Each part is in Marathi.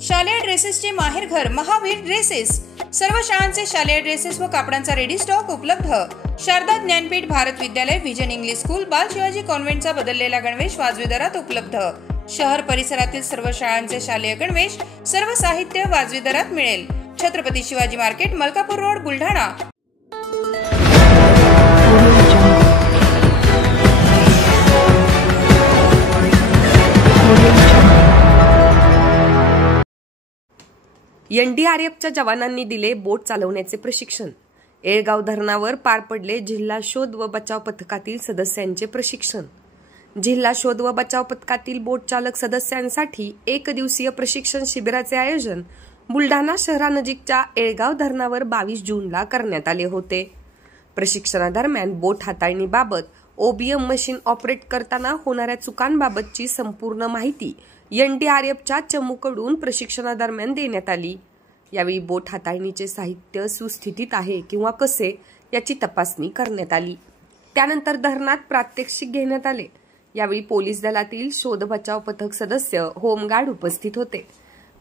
शालेय ड्रेसेसचे माहेरघर महावीर ड्रेसेस। सर्व शाळांचे शालेय ड्रेसेस व कापडांचा रेडी स्टॉक उपलब्ध। शारदा ज्ञानपीठ भारत विद्यालय विजन इंग्लिश स्कूल बाल शिवाजी कॉन्व्हेंटचा बदललेला गणवेश वाजवी दरात उपलब्ध। शहर परिसरातील सर्व शाळांचे शालेय गणवेश सर्व साहित्य वाजवी दरात मिळेल। Chhatrapati Shivaji market, Malkapur road, Buldhana. एनडीआरएफच्या जवानांनी दिले बोट चालवण्याचे प्रशिक्षण। येळगाव धरणावर पार पडले जिल्हा शोध व बचाव पथकातील सदस्यांचे प्रशिक्षण। जिल्हा शोध व बचाव पथकातील बोट चालक सदस्यांसाठी एक दिवसीय प्रशिक्षण शिबिराचे आयोजन बुलढाणा शहरानजीकच्या येळगाव धरणावर 22 जूनला करण्यात आले होते। प्रशिक्षणादरम्यान बोट हाताळणीबाबत, ओबीएम मशीन ऑपरेट करताना होणाऱ्या चुकांबाबतची संपूर्ण माहिती एनडीआरएफच्या चमूकडून प्रशिक्षणादरम्यान देण्यात आली। यावेळी बोट हाताळणीचे साहित्य सुस्थितीत आहे किंवा कसे याची तपासणी करण्यात आली। त्यानंतर धरणात प्रात्यक्षिक घेण्यात आले। यावेळी पोलीस दलातील शोध बचाव पथक सदस्य, होमगार्ड उपस्थित होते।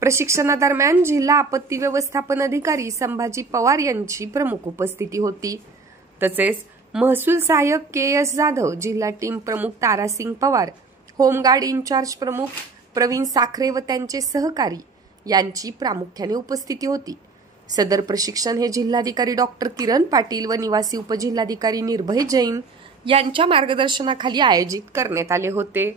प्रशिक्षणादरम्यान जिल्हा आपत्ती व्यवस्थापन अधिकारी संभाजी पवार यांची प्रमुख उपस्थिती होती। तसेच महसूल सहाय्यक के.एस. जाधव, जिल्हा टीम प्रमुख तारासिंग पवार, होमगार्ड इन्चार्ज प्रमुख प्रवीण साखरे व त्यांचे सहकारी यांची प्रामुख्याने उपस्थिती होती। सदर प्रशिक्षण हे जिल्हाधिकारी डॉक्टर किरण पाटील व निवासी उपजिल्हाधिकारी निर्भय जैन यांच्या मार्गदर्शनाखाली आयोजित करण्यात आले होते।